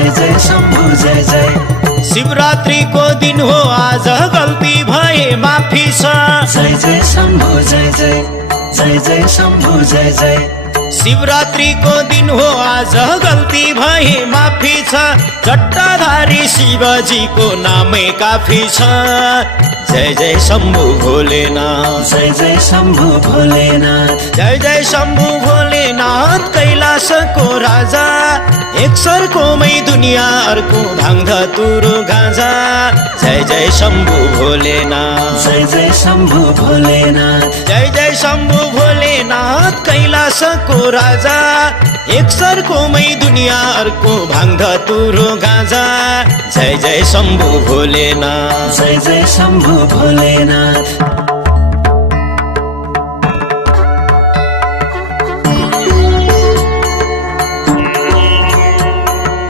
जय जय शम्भु जय जय। शिवरात्रि को दिन हो आज गल्ती भए माफी छ। जय जय शम्भु जय जय जय जय शम्भु जय जय। शिवरात्रि को दिन हो आज गल्ती भए माफी छ। जटाधारी शिवजी को नामै काफी छ। जय जय शम्भु भोलेनाथ जय जय शम्भु भोलेनाथ। जय जय शम्भु भोलेनाथ कैलाशको राजा। एक सरकोमै दुनिया अर्को भाङ धतुरो गाँजा। जय जय शम्भु भोलेनाथ जय जय शम्भु भोलेनाथ। जय जय शम्भु भोलेनाथ कैलाशको राजा। एक सरकोमै दुनिया अर्को भाङ धतुरो गाँजा। जय जय शम्भु भोलेनाथ जय जय शम्भु भोलेनाथ।